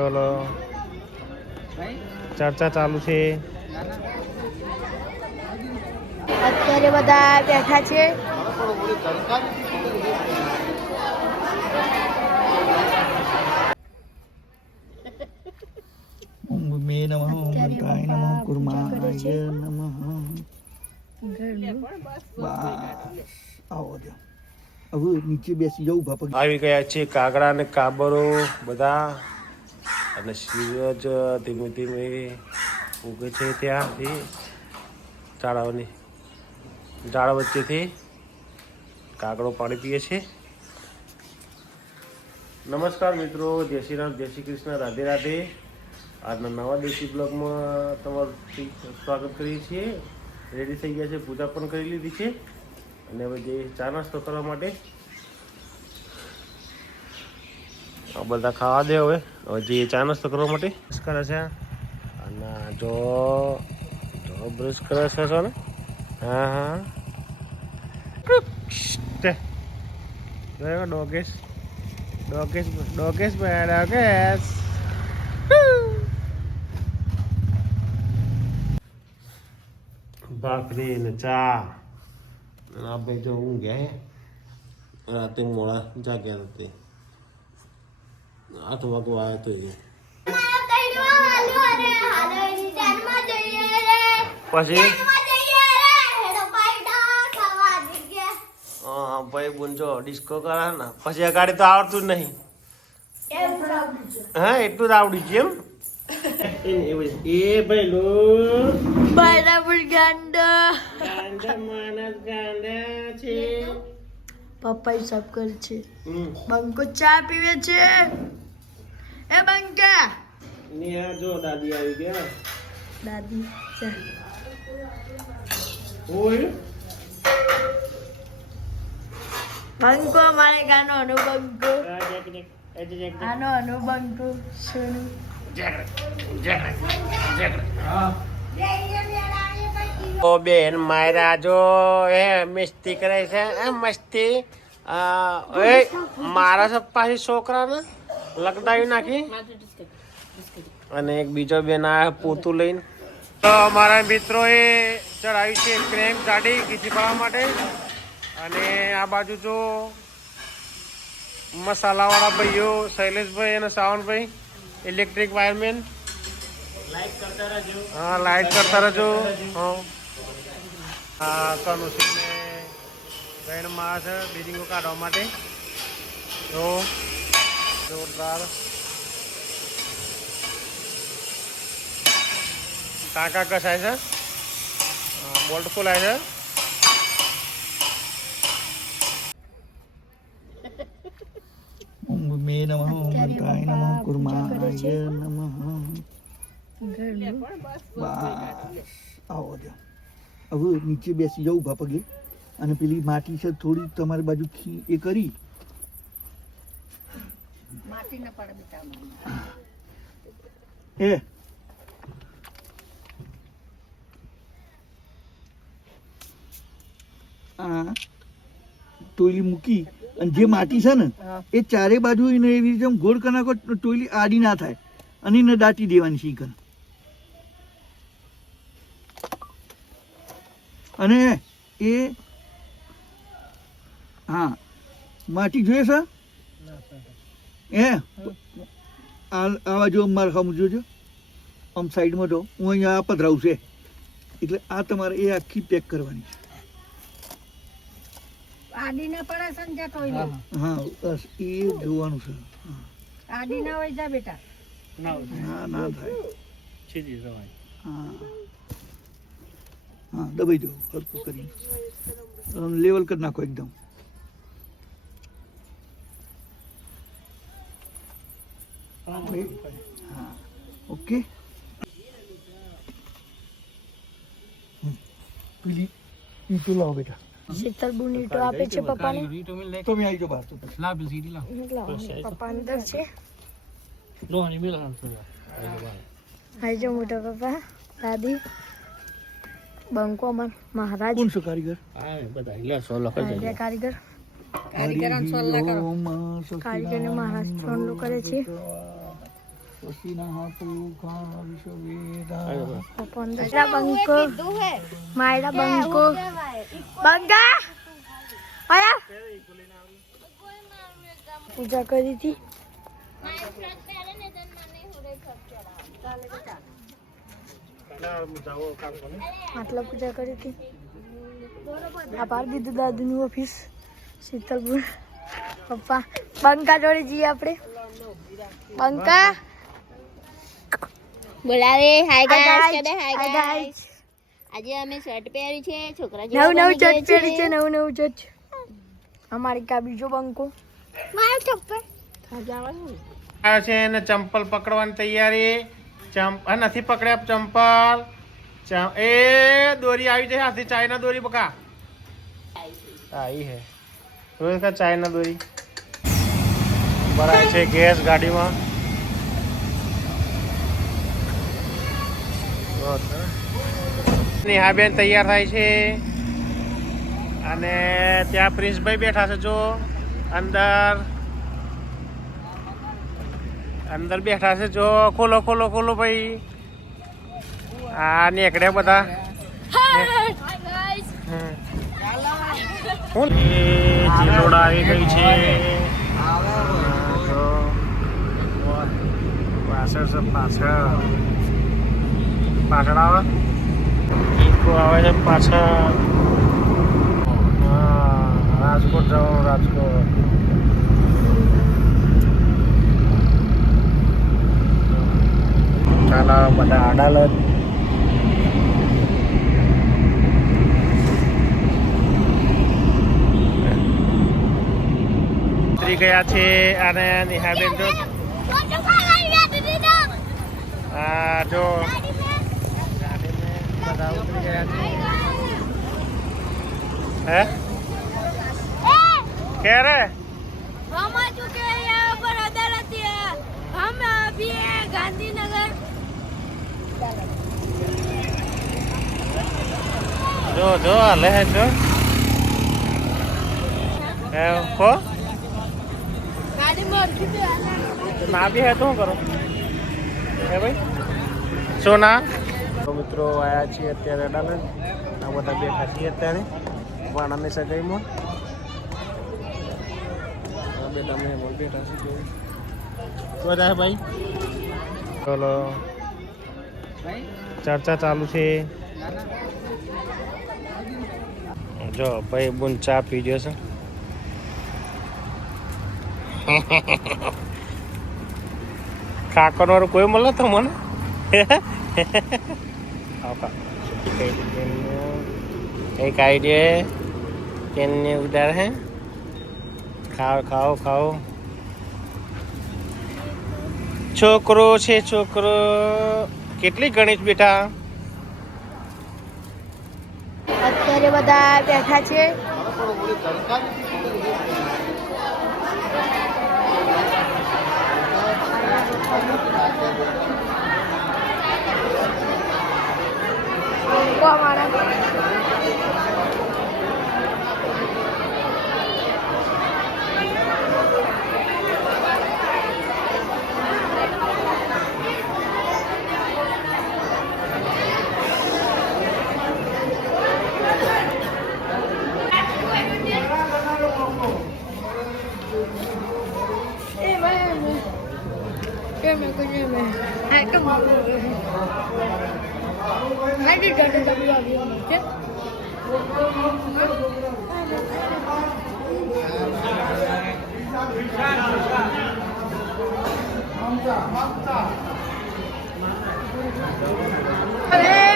ચલો ચર્ચા ચાલુ છે. અત્યારે બધા બેઠા છે. મે નમઃ મંત્રાય નમઃ કુર્માય નમઃ. આવો દો હવે નીચે બેસી જાઉં બાપા. આવી ગયા છે કાગડા ને કાબરો બધા અને સૂરજ ધીમે ધીમે ઉગે છે. ત્યાંથી ઝાડ વચ્ચેથી કાગડો પાણી પીએ છે. નમસ્કાર મિત્રો, જય શ્રી રામ, જય શ્રી કૃષ્ણ, રાધે રાધે. આજના નવા દેશી બ્લોગમાં તમારું સ્વાગત કરીએ છીએ. રેડી થઈ ગયા છે, પૂજા પણ કરી લીધી છે અને હવે જે ચા નાસ્તો કરવા માટે બધા ખાવા દે. હવે જે ચા નાસ્તો કરવા માટે બ્રશ કરે છે અને જો બ્રશ કરે છે ને. હા ડોગેશ ડોગેશ ડોગેશ ડોગેશ. ભાખરી ને ચા. અને આ ભાઈ જો ઊંઘ્યા રાતે મોડા જાગ્યા નથી. 8 વાગવા આવ્યો તો પછી ભાઈ ગુંજો ડિસ્કો કરે ને પછી આ ગાડી તો આવડતું જ નહીં. હા એટલું જ આવડી છે એમ. એ ભાઈ લો બરાબર ગાંડા માણસ ગાંડા છે. પપ્પા હિસાબ કરે છે. બંકો ચા પીવે છે. એ બંકા નિયા જો દાદી આવી ગયા. દાદી ચા ઓય બંકો મારે ગાનો અનુબંકો આનો અનુબંકો સુનું ઓ બેન માયરા જો એ મસ્તી કરે છે. મસ્તી મારા સબ પાછી છોકરાને લગડાવી નાખી. અને એક બીજો બેન આ પોતું લઈને. તો અમારા મિત્રોએ ચડાવી છે ક્રેમ ગાડી ખીચી પાડવા માટે. અને આ બાજુ જો મસાલાવાળા ભાઈઓ શૈલેષભાઈ અને સાવનભાઈ ઇલેક્ટ્રિક વાયરમેન લાઈટ કરતા રહેજો. હા કનુસિંહને બેન માં છે બિલ્ડિંગો કાઢવા માટે. તો જોરદાર ટાંકા કસાય છે, બોલ્ટ ખોલાય છે. મે નમઃ મંત્રાય નમઃ કુર્માય નમઃ. આવો દો હવે નીચે બેસી જાઉં બાપા. અને પેલી માટી છે થોડી તમારી બાજુ એ કરી એ ટોયલી મૂકી અને જે માટી છે ને એ ચારે બાજુ એવી રીતે ગોળ કરી નાખો. ટોયલી આડી ના થાય અને એને દાટી દેવાની શીખન. અને એ હા માટી જોઈએ છે એ આવા જો મારે ખામ જોજો આમ સાઈડમાં જો હું અહીંયા પધરાવું છે એટલે આ તમારે એ આખી પેક કરવાની છે. આડી ના પડે છે ને ત્યાં ટોયલી. હા બસ એ જોવાનું છે. આડી ના હોય જા બેટા. ના થાય. હા હા દબાઈ દો હરકું કરી લેવલ કરી નાખો એકદમ. હા ઓકે. પેલી ઈટો લાવો બેટા. શીતલ બુન ઈટો આપે છે પપ્પાને. તો મેં આવી જાઓ બહાર. તો પપ્પા અંદર છે. આવી જાઓ મોટા પપ્પા દાદી બંકો અમાર મહારાજ. કોણ છે કારીગર? કારીગર કારીગરને મહારાજ સોનલો કરે છે. પપ્પા અંદર છે. બંકો માયરા બંકો બંકા આયા પૂજા કરી હતી. આટલા પૂજા કરી હતી. આભાર દીધું દાદુની ઓફિસ શીતલપુર. પપ્પા બંકા જોડે જઈએ આપણે. બંકા બોલાવે. હાય Hi ગાઈસ, guys. કદે હાય Hi ગાઈસ. guys. આજે અમે શર્ટ પહેર્યું છે, છોકરા નવું નવું ચટ પહેરી છે. નવું નવું ચટ. અમારી કા બીજો બંકો મારો ચપ્પલ આ છે એને ચંપલ પકડવાની તૈયારી. નથી પકડ્યા ચંપલ. એ દોરી આવી જાય હાથી. ચાઇના દોરી બકા આવી હે રોજ કા ચાઇના દોરી ભરાય છે ગેસ ગાડીમાં. નેહાબેન તૈયાર થાય છે અને ત્યાં પ્રિન્સભાઈ બેઠા છે. જો અંદર અંદર બેઠા છે. જો ખોલો ખોલો ખોલો ભાઈ. આ નીકળ્યા બધા. જીલોડા આવી ગઈ છે. પાછળ છે પાછળ પાછળ આવે. ઈકો આવે છે પાછળ. હા રાજકોટ જવાનું. રાજકોટ ચાલો બધા અડાલત. ઉતરી ગયા છે અને નેહાબેન જો આ જો બધા ઉતરી ગયા છે. હે क्या रे हम आ चुके हैं यहाँ पर अदालत है. हम अभी हैं गांधीनगर. जो जो हाले है जो को गाड़ी में और कितने आना ना भी है तो करो હે ભાઈ સોના. તો મિત્રો આયા છીએ અત્યારે અડાલત. આ બધા બેઠા છીએ અત્યારે વાણાની સગાઈમાં. બેટા મેં બેઠા છીએ બધા ભાઈ. ચલો ચર્ચા ચાલુ છે. જો ભાઈ બુન ચા પી ગયો છે. કાકર કોઈ મળે તો મને एक आइडिया पेन उधर है. खाओ खाओ खाओ. છોકરો છે છોકરો. કેટલી ગણેશ બેટા. અત્યારે બધા બેઠા છે.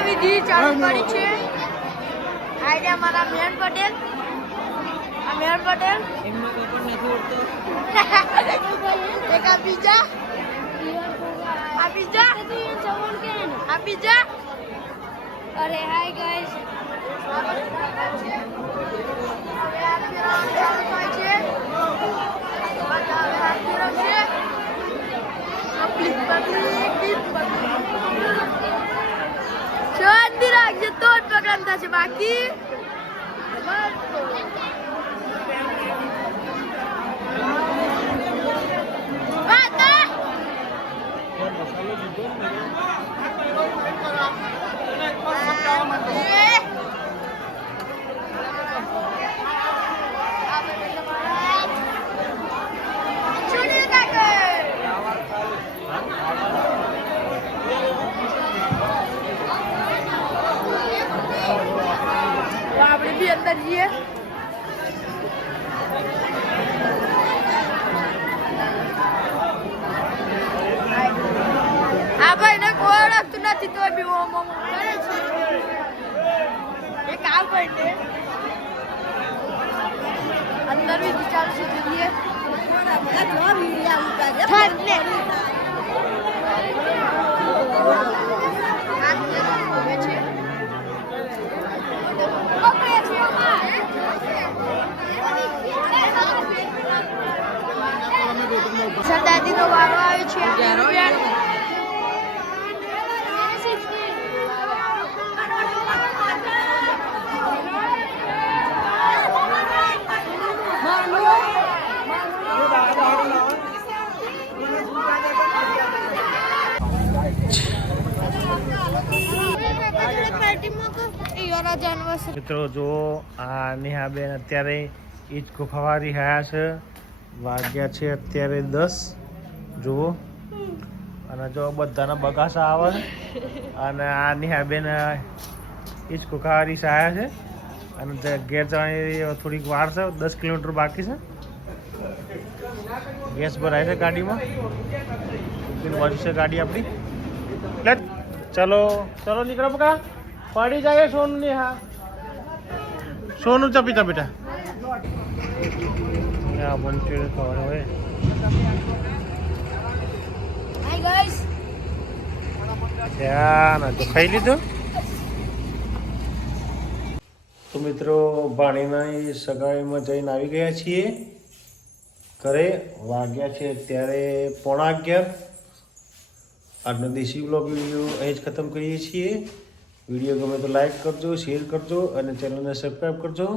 વિધિ ચાલુ કરી છે. આજે અમારા મેયર પટેલ. આ મેયર પટેલ એક આ બીજા આ બીજા આ બીજા. અરે હાય ગાઈસ. શાંતિ રાખજો તો જ પ્રોગ્રામ થશે. બાકી આપણે બી અંદર જઈએ. આ ભાઈને કોઈ ઓળખતું નથી તો બી ઓમ ઓમ કરે છે. એ કામ કરીને અંદર બી વિચાર છે જોઈએ. સરદાદી નો વારો આવ્યો છે. મિત્રો જો આ નેહાબેન અત્યારે હિંચકો ફવારી રહ્યા છે. વાગ્યા છે અત્યારે 10 જુઓ. અને જો બધાના બગાસા આવે અને આ નેહાબેન હિંચકો ફવારી રહ્યા છે. અને ઘેર જવાની થોડીક વાર છે, 10 કિલોમીટર બાકી છે. ગેસ ભરાય છે ગાડીમાં. બાજુ છે ગાડી આપણી. ચલો ચલો નીકળો બકા, પડી જાય સોનું ની. હા સોનું ચપીતા બેટા મંચુરિયન ખાવાનું હોય. હાય ગાઈસ, ત્યાં તો ખાઈ લીધું. તો મિત્રો ભાણીના સગાઈમાં જઈને આવી ગયા છીએ ઘરે. વાગ્યા છે અત્યારે 11:15. આજનો દેશી બ્લોગ વિડીયો અહીં જ ખતમ કરીએ છીએ. વિડીયો ગમે તો લાઈક કરજો, શેર કરજો અને ચેનલને સબસ્ક્રાઈબ કરજો.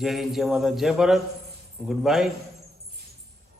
જય હિન્દ, જય માતા, જય ભારત. Good bye.